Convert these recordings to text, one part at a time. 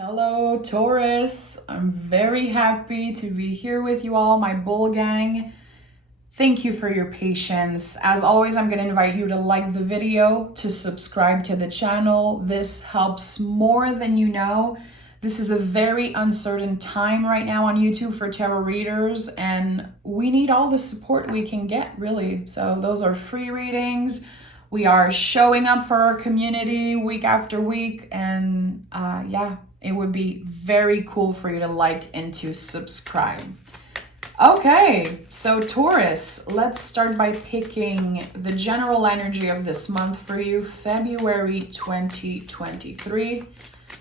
Hello, Taurus. I'm very happy to be here with you all, my bull gang. Thank you for your patience. As always, I'm going to invite you to like the video, to subscribe to the channel. This helps more than you know. This is a very uncertain time right now on YouTube for tarot readers, and we need all the support we can get, really. So those are free readings. We are showing up for our community week after week, and it would be very cool for you to like and to subscribe. Okay, so Taurus, let's start by picking the general energy of this month for you, February 2023.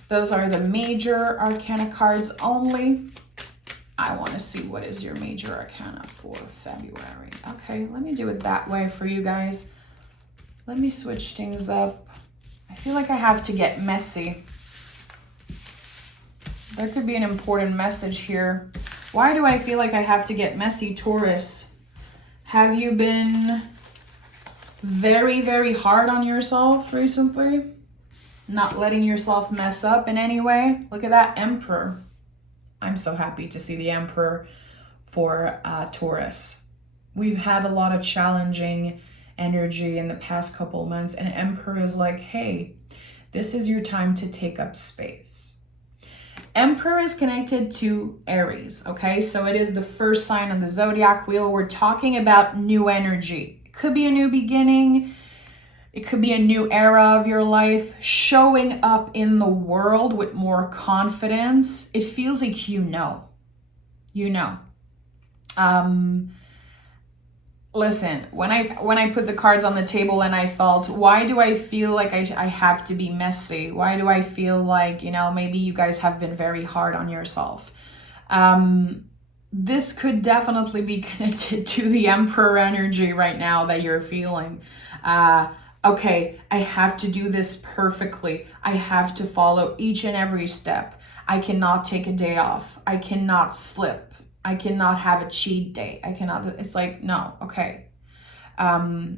Those are the major arcana cards only. I want to see what is your major arcana for February. Okay, let me do it that way for you guys. Let me switch things up. I feel like I have to get messy. There could be an important message here. Why do I feel like I have to get messy, Taurus? Have you been very, very hard on yourself recently? Not letting yourself mess up in any way? Look at that Emperor. I'm so happy to see the Emperor for Taurus. We've had a lot of challenging energy in the past couple of months, and Emperor is like, hey, this is your time to take up space. Emperor is connected to Aries, okay? So it is the first sign on the zodiac wheel. We're talking about new energy. It could be a new beginning. It could be a new era of your life, showing up in the world with more confidence. It feels like you know. Listen, when I put the cards on the table and I felt, why do I feel like I have to be messy? Why do I feel like, maybe you guys have been very hard on yourself? This could definitely be connected to the Emperor energy right now that you're feeling. Okay, I have to do this perfectly. I have to follow each and every step. I cannot take a day off. I cannot slip. I cannot have a cheat day. It's like, no, okay. How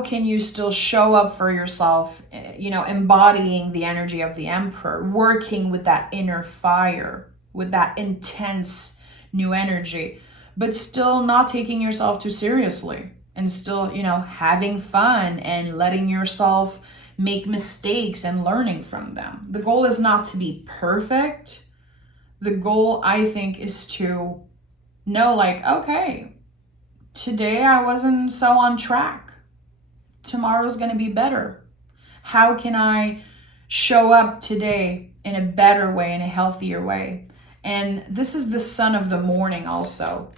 can you still show up for yourself, embodying the energy of the Emperor, working with that inner fire, with that intense new energy, but still not taking yourself too seriously and still, having fun and letting yourself make mistakes and learning from them. The goal is not to be perfect. The goal, I think, is to know, like, okay, today I wasn't so on track. Tomorrow's going to be better. How can I show up today in a better way, in a healthier way? And this is the sun of the morning also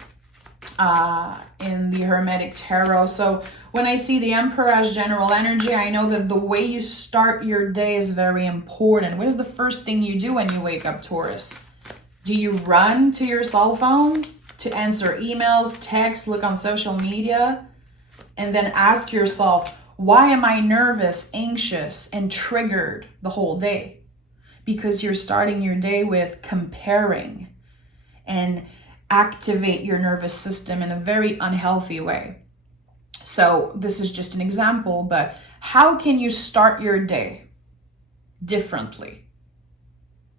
in the Hermetic Tarot. So when I see the Emperor as general energy, I know that the way you start your day is very important. What is the first thing you do when you wake up, Taurus? Do you run to your cell phone to answer emails, texts, look on social media, and then ask yourself, why am I nervous, anxious, and triggered the whole day? Because you're starting your day with comparing and activate your nervous system in a very unhealthy way. So this is just an example, but how can you start your day differently?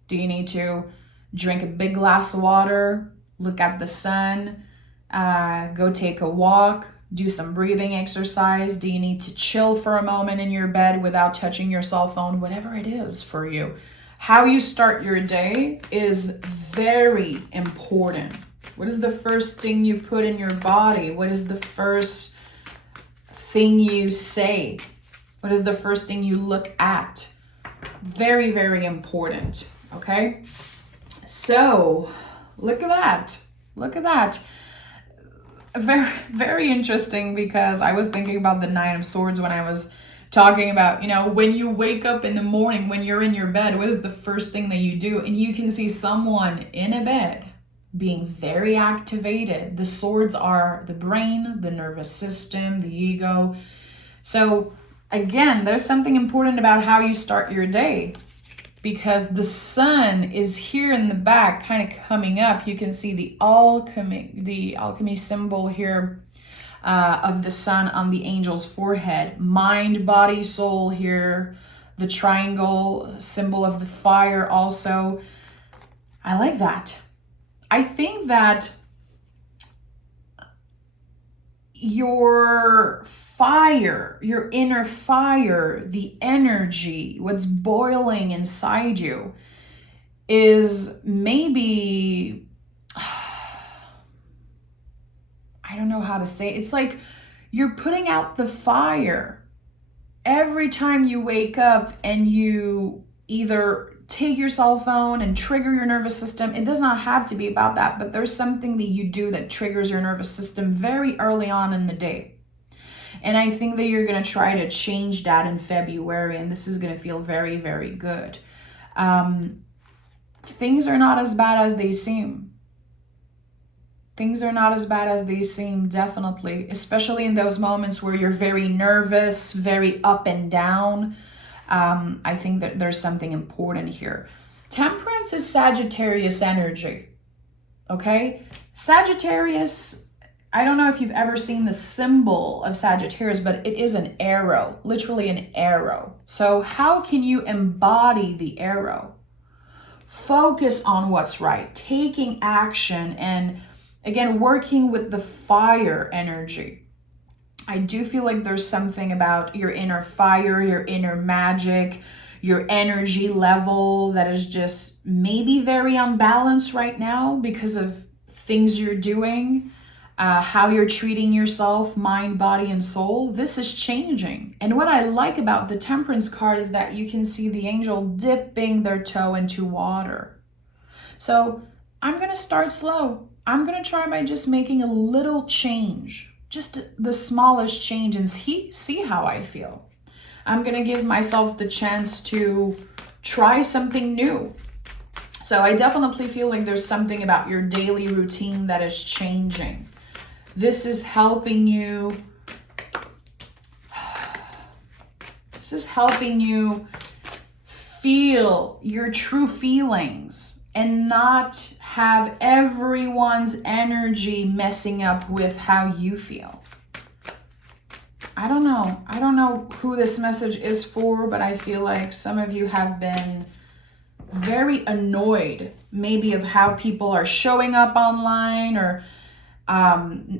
Do you need to drink a big glass of water, look at the sun, go take a walk, do some breathing exercise? Do you need to chill for a moment in your bed without touching your cell phone? Whatever it is for you. How you start your day is very important. What is the first thing you put in your body? What is the first thing you say? What is the first thing you look at? Very, very important, okay? So, look at that. Look at that. Very, very interesting, because I was thinking about the Nine of Swords when I was talking about, when you wake up in the morning, when you're in your bed, what is the first thing that you do? And you can see someone in a bed being very activated. The swords are the brain, the nervous system, the ego. So, again, there's something important about how you start your day, because the sun is here in the back, kind of coming up. You can see the alchemy symbol here of the sun on the angel's forehead. Mind, body, soul here. The triangle symbol of the fire also. I like that. I think that your fire, your inner fire, the energy, what's boiling inside you is maybe, I don't know how to say it. It's like you're putting out the fire every time you wake up and you either take your cell phone and trigger your nervous system. It does not have to be about that, but there's something that you do that triggers your nervous system very early on in the day. And I think that you're going to try to change that in February, and this is going to feel very, very good. Things are not as bad as they seem. Things are not as bad as they seem, definitely, especially in those moments where you're very nervous, very up and down. I think that there's something important here. Temperance is Sagittarius energy, okay? Sagittarius, I don't know if you've ever seen the symbol of Sagittarius, but it is an arrow, literally an arrow. So how can you embody the arrow? Focus on what's right, taking action, and again, working with the fire energy. I do feel like there's something about your inner fire, your inner magic, your energy level that is just maybe very unbalanced right now because of things you're doing, how you're treating yourself, mind, body, and soul. This is changing. And what I like about the Temperance card is that you can see the angel dipping their toe into water. So I'm going to start slow. I'm going to try by just making a little change, just the smallest change, and see how I feel. I'm going to give myself the chance to try something new. So I definitely feel like there's something about your daily routine that is changing. This is helping you. This is helping you feel your true feelings and not have everyone's energy messing up with how you feel. I don't know who this message is for, but I feel like some of you have been very annoyed maybe of how people are showing up online, or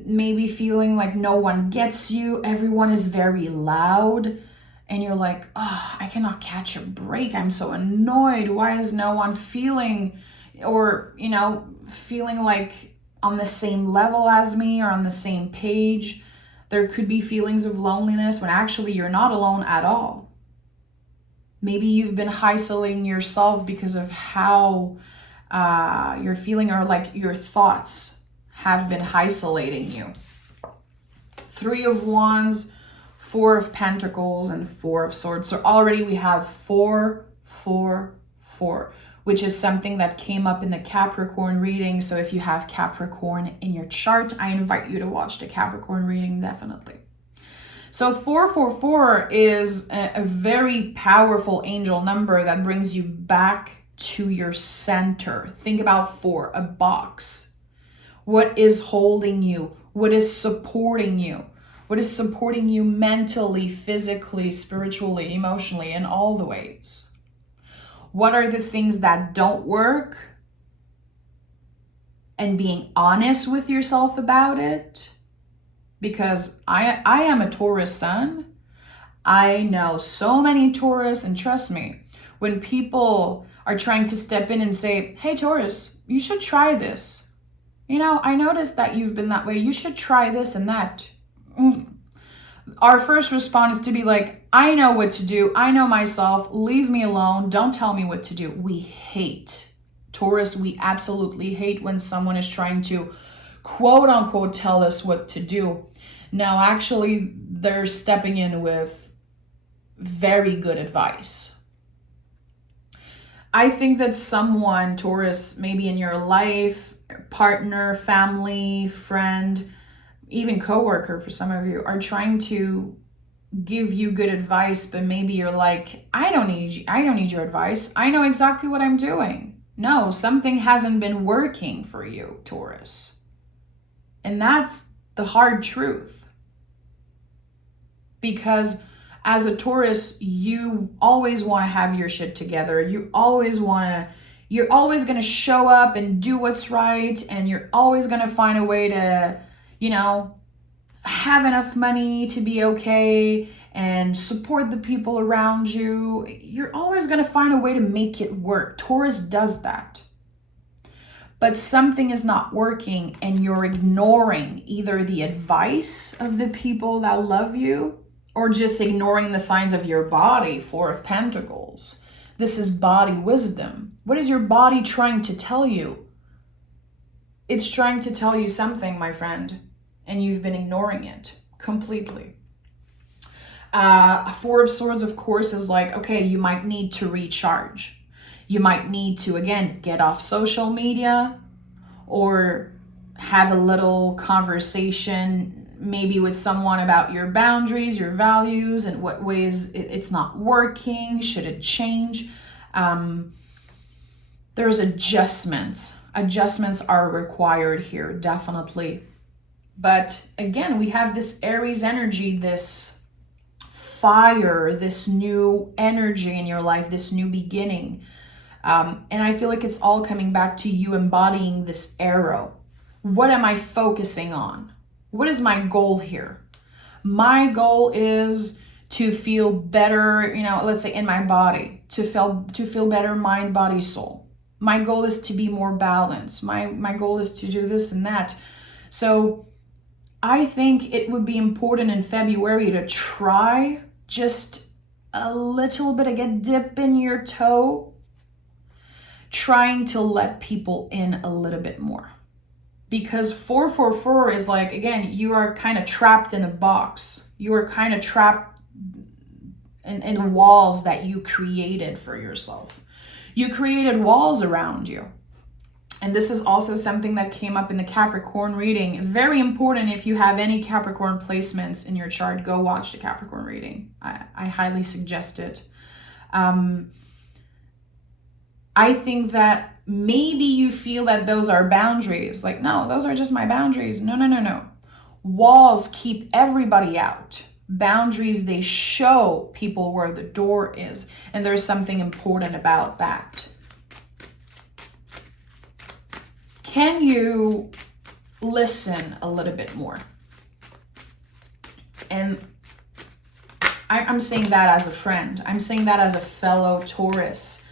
maybe feeling like no one gets you. Everyone is very loud. And you're like, oh, I cannot catch a break. I'm so annoyed. Why is no one feeling, or, feeling like on the same level as me or on the same page? There could be feelings of loneliness when actually you're not alone at all. Maybe you've been isolating yourself because of how you're feeling, or like your thoughts have been isolating you. 3 of Wands, 4 of Pentacles, and 4 of Swords. So already we have 4, 4, 4, which is something that came up in the Capricorn reading. So if you have Capricorn in your chart, I invite you to watch the Capricorn reading, definitely. So 444 is a very powerful angel number that brings you back to your center. Think about 4, a box. What is holding you? What is supporting you? What is supporting you mentally, physically, spiritually, emotionally, in all the ways? What are the things that don't work? And being honest with yourself about it. Because I am a Taurus sun. I know so many Taurus, and trust me, when people are trying to step in and say, hey Taurus, you should try this. I noticed that you've been that way. You should try this and that. Our first response is to be like, I know what to do. I know myself. Leave me alone. Don't tell me what to do. We hate, Taurus, we absolutely hate when someone is trying to quote unquote tell us what to do. Now, actually, they're stepping in with very good advice. I think that someone, Taurus, maybe in your life, partner, family, friend, even coworker for some of you, are trying to give you good advice, but maybe you're like, I don't need your advice. I know exactly what I'm doing. No, something hasn't been working for you, Taurus. And that's the hard truth. Because As a Taurus, you always want to have your shit together. You're always going to show up and do what's right. And you're always going to find a way to, have enough money to be okay and support the people around you. You're always going to find a way to make it work. Taurus does that. But something is not working and you're ignoring either the advice of the people that love you or just ignoring the signs of your body. Four of Pentacles. This is body wisdom. What is your body trying to tell you? It's trying to tell you something, my friend, and you've been ignoring it completely. Four of Swords, of course, is like, okay, you might need to recharge. You might need to, again, get off social media or have a little conversation maybe with someone about your boundaries, your values, and what ways it's not working. Should it change? There's adjustments. Adjustments are required here, definitely. But again, we have this Aries energy, this fire, this new energy in your life, this new beginning. And I feel like it's all coming back to you embodying this arrow. What am I focusing on? What is my goal here? My goal is to feel better, let's say in my body, to feel better mind, body, soul. My goal is to be more balanced. My goal is to do this and that. So I think it would be important in February to try just a little bit, again, dip in your toe, trying to let people in a little bit more. Because 444 is like, again, you are kind of trapped in a box. You are kind of trapped in walls that you created for yourself. You created walls around you. And this is also something that came up in the Capricorn reading. Very important if you have any Capricorn placements in your chart, go watch the Capricorn reading. I highly suggest it. I think that maybe you feel that those are boundaries. Like, no, those are just my boundaries. No. Walls keep everybody out. Boundaries, they show people where the door is. And there's something important about that. Can you listen a little bit more? And I'm saying that as a friend. I'm saying that as a fellow Taurus.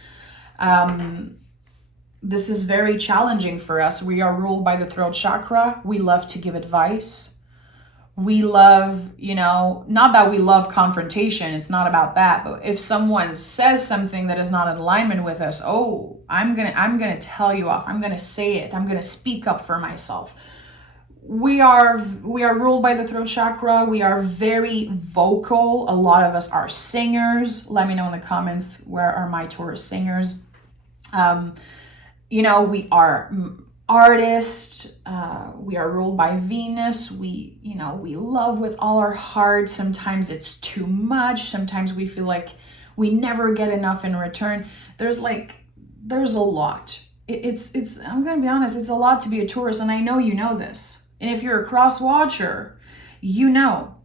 This is very challenging for us. We are ruled by the throat chakra. We love to give advice. We love, not that we love confrontation. It's not about that. But if someone says something that is not in alignment with us, I'm gonna tell you off. I'm gonna say it. I'm gonna speak up for myself. We are ruled by the throat chakra. We are very vocal. A lot of us are singers. Let me know in the comments, where are my Taurus singers? We are artists. We are ruled by Venus. We love with all our heart. Sometimes it's too much. Sometimes we feel like we never get enough in return. There's a lot. It's I'm gonna be honest, it's a lot to be a Taurus, and I know you know this. And if you're a cross watcher, you know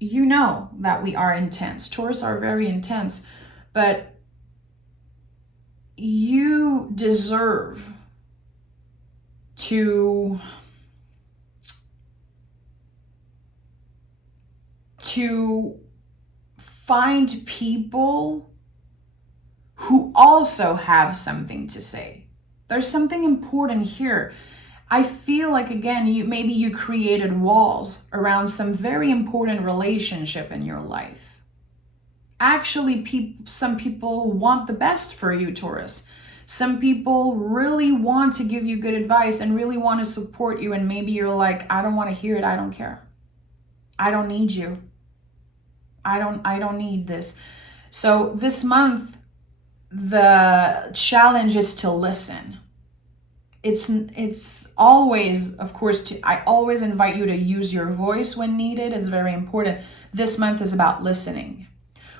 that we are intense. Taurus are very intense, but you deserve to find people who also have something to say. There's something important here. I feel like, again, you created walls around some very important relationship in your life. Actually, some people want the best for you, Taurus. Some people really want to give you good advice and really want to support you. And maybe you're like, I don't want to hear it. I don't care. I don't need you. I don't need this. So this month, the challenge is to listen. It's always, of course, I always invite you to use your voice when needed. It's very important. This month is about listening.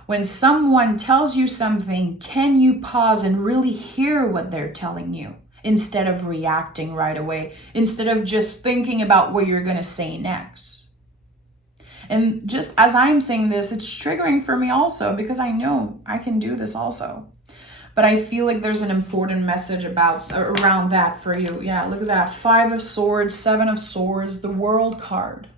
When someone tells you something, can you pause and really hear what they're telling you instead of reacting right away, instead of just thinking about what you're going to say next? And just as I'm saying this, it's triggering for me also, because I know I can do this also. But I feel like there's an important message around that for you. Yeah, look at that. 5 of Swords, 7 of Swords, the World card.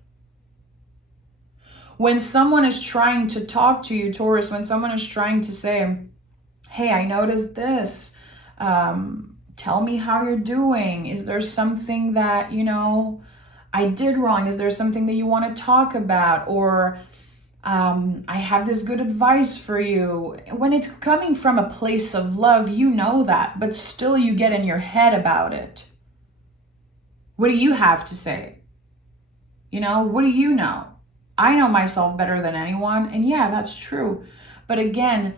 When someone is trying to talk to you, Taurus, when someone is trying to say, hey, I noticed this. Tell me how you're doing. Is there something that, I did wrong? Is there something that you want to talk about? Or I have this good advice for you. When it's coming from a place of love, you know that, but still you get in your head about it. What do you have to say? What do you know? I know myself better than anyone, and yeah, that's true. But again,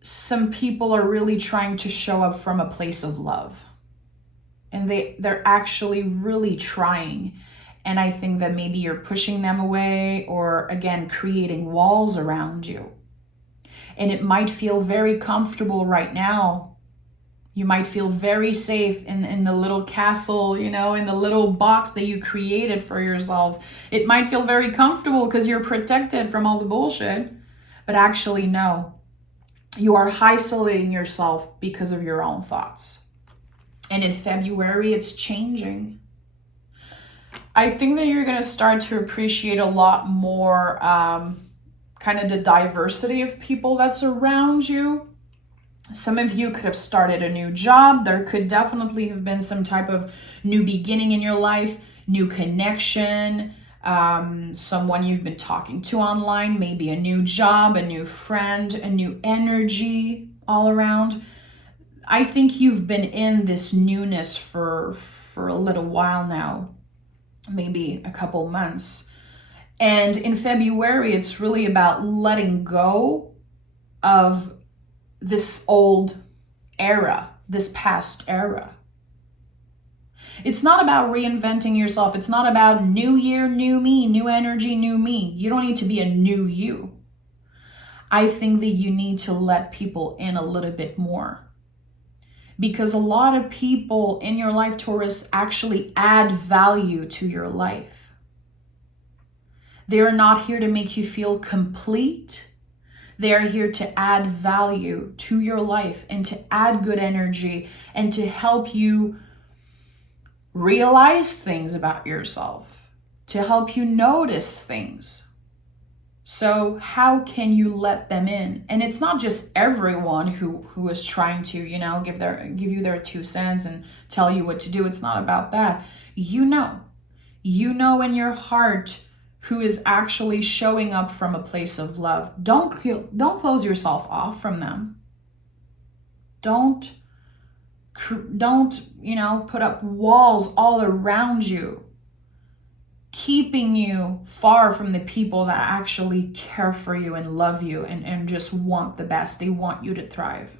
some people are really trying to show up from a place of love. And they're actually really trying. And I think that maybe you're pushing them away, or again, creating walls around you. And it might feel very comfortable right now. You might feel very safe in the little castle, in the little box that you created for yourself. It might feel very comfortable because you're protected from all the bullshit. But actually, no. You are isolating yourself because of your own thoughts. And in February, it's changing. I think that you're going to start to appreciate a lot more kind of the diversity of people that's around you. Some of you could have started a new job. There could definitely have been some type of new beginning in your life, new connection, someone you've been talking to online, maybe a new job, a new friend, a new energy all around. I think you've been in this newness for a little while now, maybe a couple months. And in February, it's really about letting go of this old era, this past era. It's not about reinventing yourself. It's not about new year, new me, new energy, new me. You don't need to be a new you. I think that you need to let people in a little bit more. Because a lot of people in your life, Taurus, actually add value to your life. They're not here to make you feel complete. They are here to add value to your life and to add good energy and to help you realize things about yourself, to help you notice things. So how can you let them in? And it's not just everyone who is trying to, give you their 2 cents and tell you what to do. It's not about that. You know in your heart who is actually showing up from a place of love. Don't close yourself off from them. Don't put up walls all around you, keeping you far from the people that actually care for you and love you and just want the best. They want you to thrive.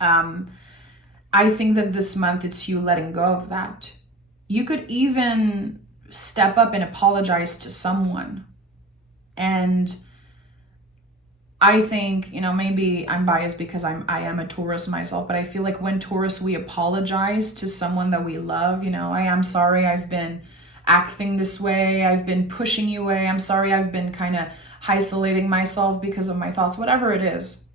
I think that this month it's you letting go of that. You could even step up and apologize to someone. And I think, maybe I'm biased because I am a Taurus myself, but I feel like when Taurus, we apologize to someone that we love, I am sorry I've been acting this way. I've been pushing you away. I'm sorry I've been kind of isolating myself because of my thoughts, whatever it is.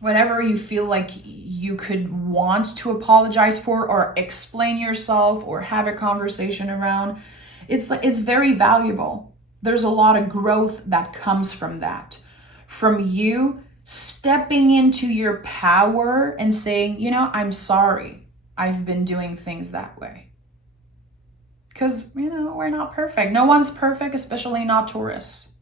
Whatever you feel like you could want to apologize for or explain yourself or have a conversation around, it's very valuable. There's a lot of growth that comes from that. From you stepping into your power and saying, I'm sorry I've been doing things that way. Because, we're not perfect. No one's perfect, especially not Taurus.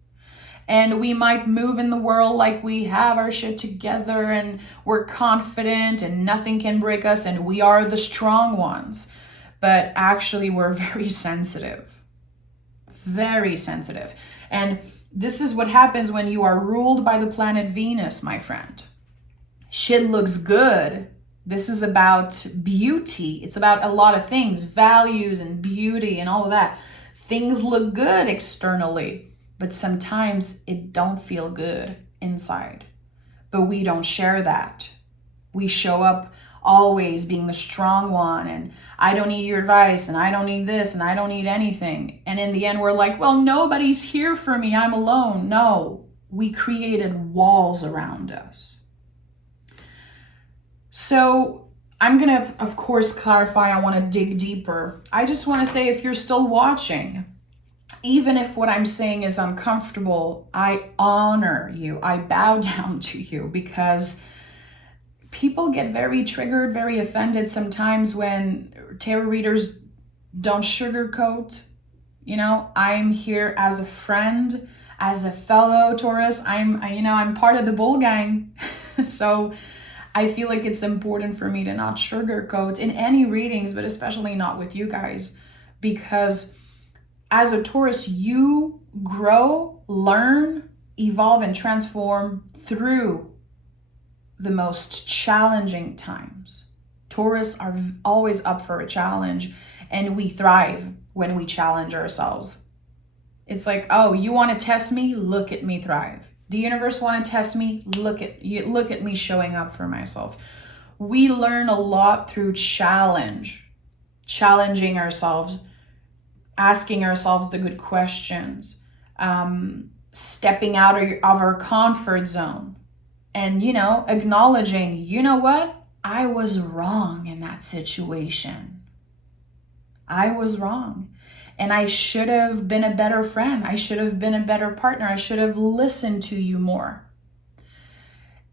And we might move in the world like we have our shit together and we're confident and nothing can break us and we are the strong ones. But actually, we're very sensitive. Very sensitive. And this is what happens when you are ruled by the planet Venus, my friend. Shit looks good. This is about beauty. It's about a lot of things, values and beauty and all of that. Things look good externally, but sometimes it don't feel good inside. But we don't share that. We show up always being the strong one, and I don't need your advice, and I don't need this, and I don't need anything. And in the end, we're like, well, nobody's here for me. I'm alone. No, we created walls around us. So I'm going to, of course, clarify. I want to dig deeper. I just want to say, if you're still watching, even if what I'm saying is uncomfortable, I honor you. I bow down to you, because people get very triggered, very offended sometimes when tarot readers don't sugarcoat. You know, I'm here as a friend, as a fellow Taurus. I'm part of the bull gang. So I feel like it's important for me to not sugarcoat in any readings, but especially not with you guys, because as a Taurus, you grow, learn, evolve, and transform through the most challenging times. Taurus are always up for a challenge, and we thrive when we challenge ourselves. It's like, oh, you want to test me? Look at me thrive. The universe want to test me? Look at me showing up for myself. We learn a lot through challenging ourselves, asking ourselves the good questions, stepping out of our comfort zone, and, acknowledging, you know what? I was wrong in that situation. I was wrong. And I should have been a better friend. I should have been a better partner. I should have listened to you more.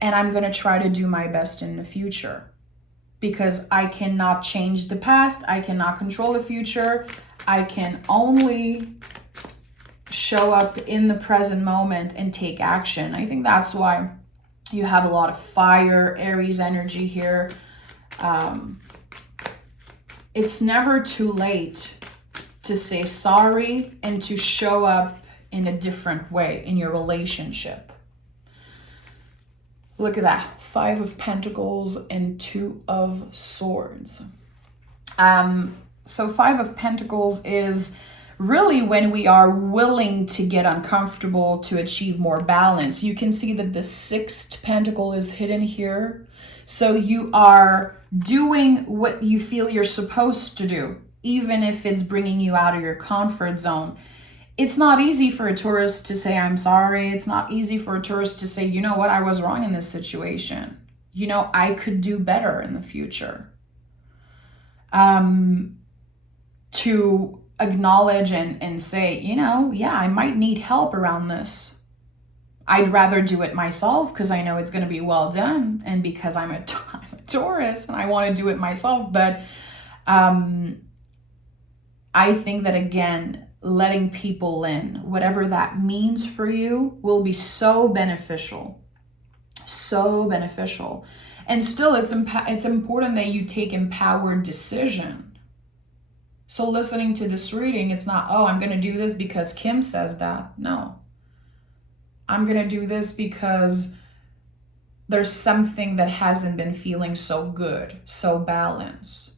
And I'm going to try to do my best in the future, because I cannot change the past. I cannot control the future. I can only show up in the present moment and take action. I think that's why you have a lot of fire, Aries energy here. It's never too late to say sorry and to show up in a different way in your relationship. Look at that. 5 of Pentacles and 2 of Swords. So 5 of Pentacles is really when we are willing to get uncomfortable to achieve more balance. You can see that the 6th pentacle is hidden here. So you are doing what you feel you're supposed to do, even if it's bringing you out of your comfort zone. It's not easy for a Taurus to say, I'm sorry. It's not easy for a Taurus to say, you know what, I was wrong in this situation. I could do better in the future. To acknowledge and say, yeah, I might need help around this. I'd rather do it myself because I know it's going to be well done, and because I'm a Taurus and I want to do it myself. But I think that, again, letting people in, whatever that means for you, will be so beneficial. So beneficial. And still, it's important that you take empowered decision. So listening to this reading, it's not, oh, I'm going to do this because Kim says that. No. I'm going to do this because there's something that hasn't been feeling so good, so balanced.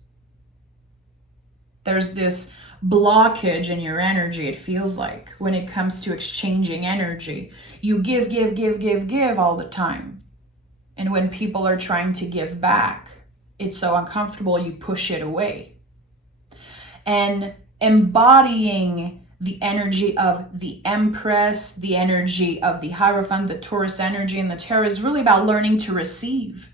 There's this blockage in your energy, it feels like, when it comes to exchanging energy. You give all the time. And when people are trying to give back, it's so uncomfortable, you push it away. And embodying the energy of the Empress, the energy of the Hierophant, the Taurus energy, and the Tarot is really about learning to receive.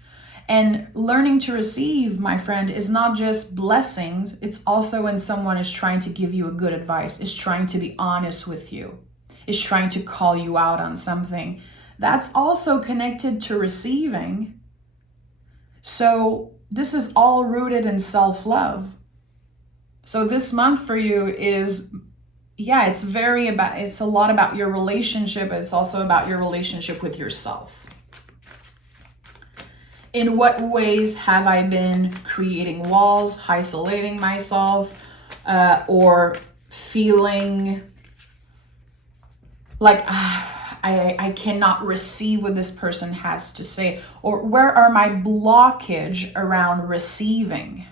And learning to receive, my friend, is not just blessings. It's also when someone is trying to give you a good advice, is trying to be honest with you, is trying to call you out on something. That's also connected to receiving. So this is all rooted in self-love. So this month for you is, it's a lot about your relationship. It's also about your relationship with yourself. In what ways have I been creating walls, isolating myself, or feeling like I cannot receive what this person has to say? Or where are my blockage around receiving?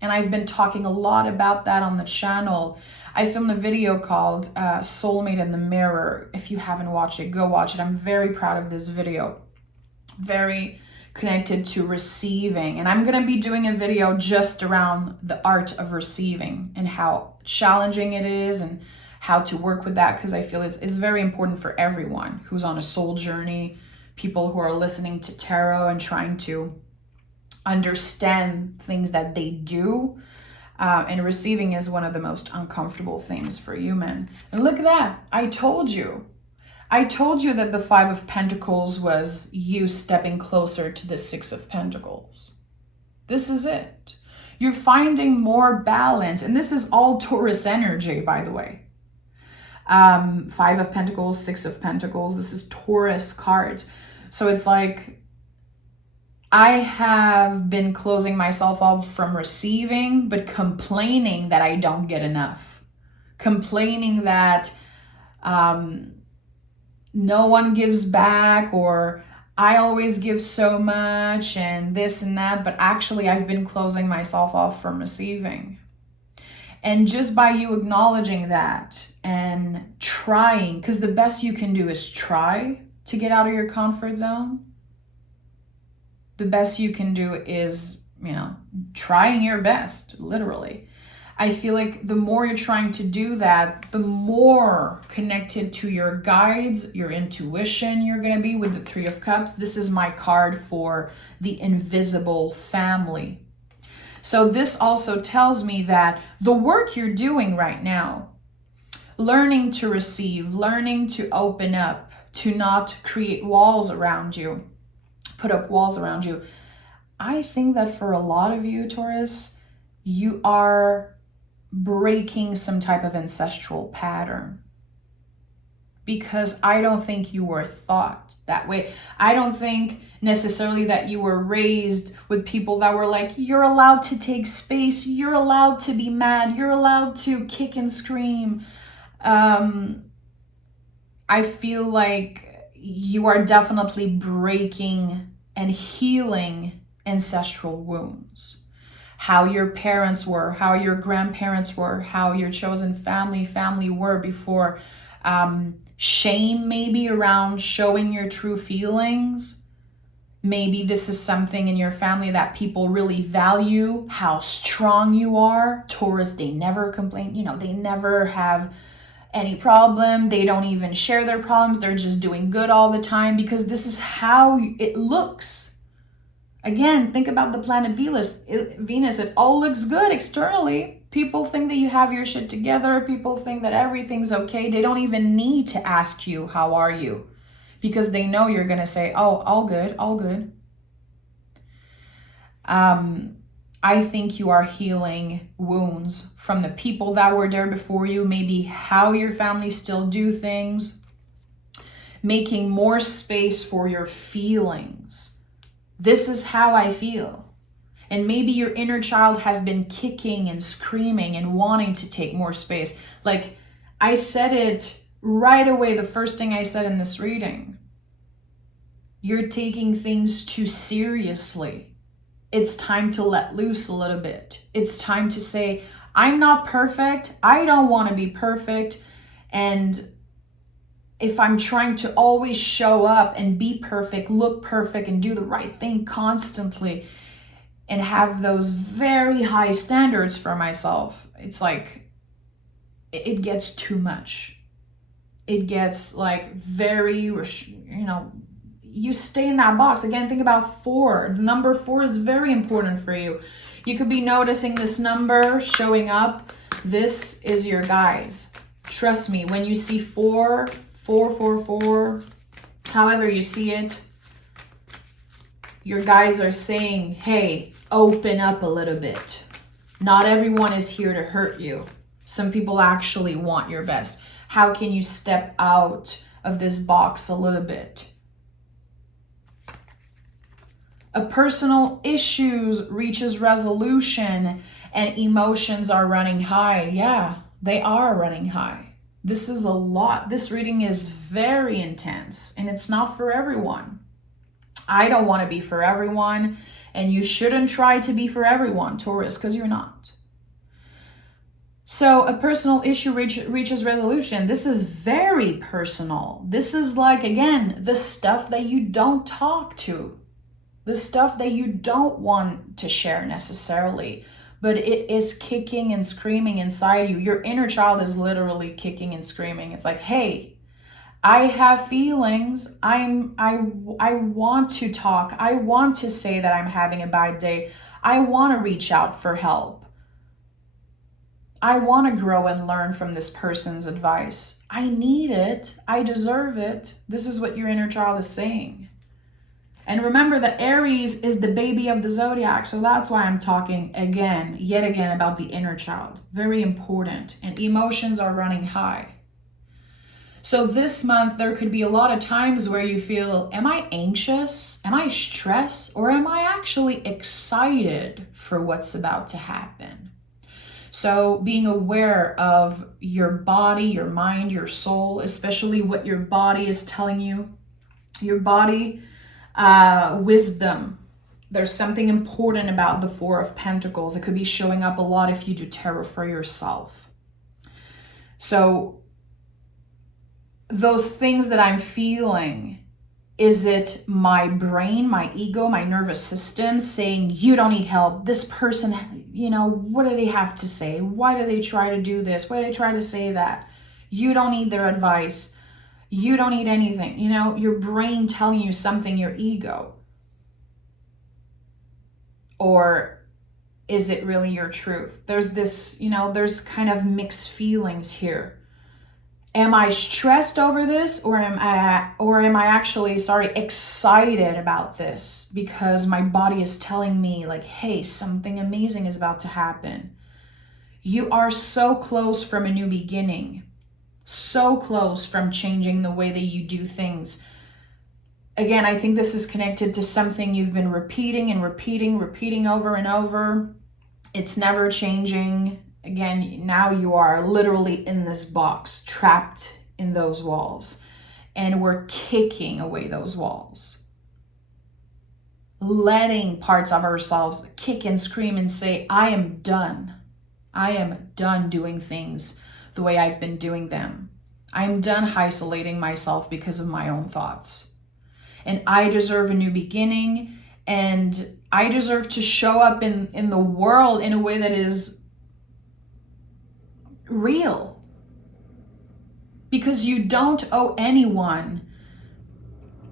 And I've been talking a lot about that on the channel. I filmed a video called Soulmate in the Mirror. If you haven't watched it, go watch it. I'm very proud of this video. connected to receiving. And I'm going to be doing a video just around the art of receiving and how challenging it is and how to work with that, because I feel it's very important for everyone who's on a soul journey, people who are listening to tarot and trying to understand things that they do. And receiving is one of the most uncomfortable things for human. And look at that. I told you that the Five of Pentacles was you stepping closer to the Six of Pentacles. This is it. You're finding more balance. And this is all Taurus energy, by the way. Five of Pentacles, Six of Pentacles. This is Taurus cards. So it's like I have been closing myself off from receiving, but complaining that I don't get enough. Complaining that no one gives back, or I always give so much and this and that, but actually I've been closing myself off from receiving. And just by you acknowledging that and trying, because the best you can do is try to get out of your comfort zone. The best you can do is, trying your best, literally. I feel like the more you're trying to do that, the more connected to your guides, your intuition you're going to be with the Three of Cups. This is my card for the invisible family. So this also tells me that the work you're doing right now, learning to receive, learning to open up, to not create walls around you, put up walls around you. I think that for a lot of you, Taurus, you are breaking some type of ancestral pattern, because I don't think you were thought that way. I don't think necessarily that you were raised with people that were like, you're allowed to take space, you're allowed to be mad, you're allowed to kick and scream. I feel like you are definitely breaking and healing ancestral wounds. How your parents were, how your grandparents were, how your chosen family were before. Shame maybe around showing your true feelings. Maybe this is something in your family that people really value, how strong you are. Taurus, they never complain. They never have any problem. They don't even share their problems. They're just doing good all the time, because this is how it looks. Again, think about the planet Venus. It all looks good externally. People think that you have your shit together. People think that everything's okay. They don't even need to ask you, how are you? Because they know you're going to say, oh, all good, all good. I think you are healing wounds from the people that were there before you, maybe how your family still do things, making more space for your feelings. This is how I feel. And maybe your inner child has been kicking and screaming and wanting to take more space. Like I said it right away, the first thing I said in this reading. You're taking things too seriously. It's time to let loose a little bit. It's time to say, I'm not perfect. I don't want to be perfect. And if I'm trying to always show up and be perfect, look perfect, and do the right thing constantly, and have those very high standards for myself, it's like, it gets too much. It gets like very, you stay in that box. Again, think about 4. The number 4 is very important for you. You could be noticing this number showing up. This is your guys. Trust me, when you see 4, 4, 4, 4, however you see it, your guides are saying, hey, open up a little bit. Not everyone is here to hurt you. Some people actually want your best. How can you step out of this box a little bit? A personal issues reaches resolution and emotions are running high. Yeah, they are running high. This is a lot. This reading is very intense and it's not for everyone. I don't want to be for everyone, and you shouldn't try to be for everyone, Taurus, because you're not. So a personal issue reaches resolution. This is very personal. This is like, again, the stuff that you don't talk to. the stuff that you don't want to share necessarily, but it is kicking and screaming inside you. Your inner child is literally kicking and screaming. It's like, hey, I have feelings. I want to talk. I want to say that I'm having a bad day. I want to reach out for help. I want to grow and learn from this person's advice. I need it. I deserve it. This is what your inner child is saying. And remember that Aries is the baby of the zodiac. So that's why I'm talking yet again about the inner child. Very important. And emotions are running high. So this month, there could be a lot of times where you feel, am I anxious? Am I stressed? Or am I actually excited for what's about to happen? So being aware of your body, your mind, your soul, especially what your body is telling you, your body, wisdom. There's something important about the Four of Pentacles. It could be showing up a lot if you do tarot for yourself. So those things that I'm feeling, is it my brain, my ego, my nervous system saying, you don't need help? This person, what do they have to say? Why do they try to do this? Why do they try to say that? You don't need their advice. You don't need anything. Your brain telling you something, your ego. Or is it really your truth? There's this, there's kind of mixed feelings here. Am I stressed over this, or am I actually, excited about this because my body is telling me like, hey, something amazing is about to happen. You are so close from a new beginning, so close from changing the way that you do things. Again, I think this is connected to something you've been repeating over and over. It's never changing. Again, now you are literally in this box, trapped in those walls. And we're kicking away those walls. Letting parts of ourselves kick and scream and say, I am done. I am done doing things the way I've been doing them. I'm done isolating myself because of my own thoughts. And I deserve a new beginning. And I deserve to show up in the world in a way that is real, because you don't owe anyone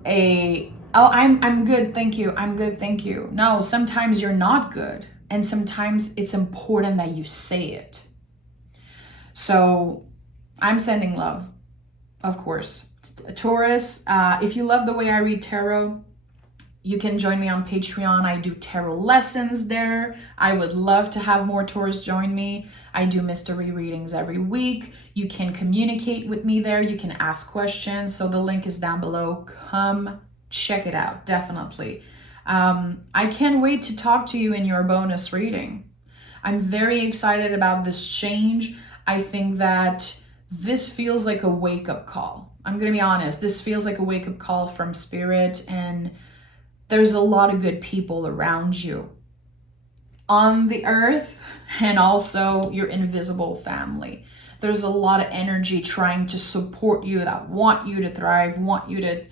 I'm good, thank you. No, sometimes you're not good, and sometimes it's important that you say it. So I'm sending love, of course. Taurus, if you love the way I read tarot, you can join me on Patreon. I do tarot lessons there. I would love to have more Taurus join me. I do mystery readings every week. You can communicate with me there. You can ask questions. So the link is down below. Come check it out, definitely. I can't wait to talk to you in your bonus reading. I'm very excited about this change. I think that this feels like a wake-up call. I'm going to be honest. This feels like a wake-up call from Spirit, and there's a lot of good people around you on the earth, and also your invisible family. There's a lot of energy trying to support you, that want you to thrive, want you to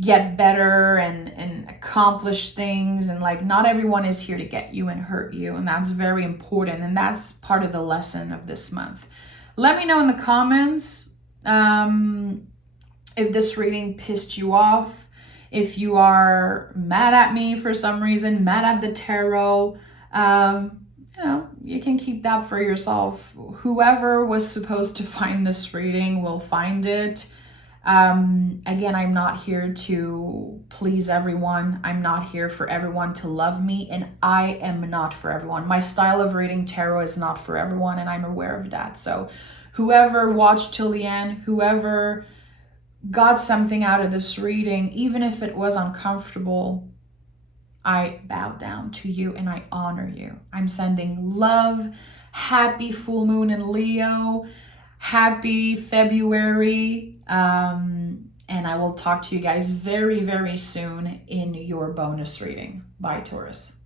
get better and accomplish things. And like, not everyone is here to get you and hurt you. And that's very important. And that's part of the lesson of this month. Let me know in the comments if this reading pissed you off, if you are mad at me for some reason, mad at the tarot. You can keep that for yourself. Whoever was supposed to find this reading will find it. Again, I'm not here to please everyone. I'm not here for everyone to love me, and I am not for everyone. My style of reading tarot is not for everyone, and I'm aware of that. So whoever watched till the end, whoever got something out of this reading, even if it was uncomfortable, I bow down to you and I honor you. I'm sending love. Happy full moon in Leo. Happy February. And I will talk to you guys very, very soon in your bonus reading. Bye, Taurus.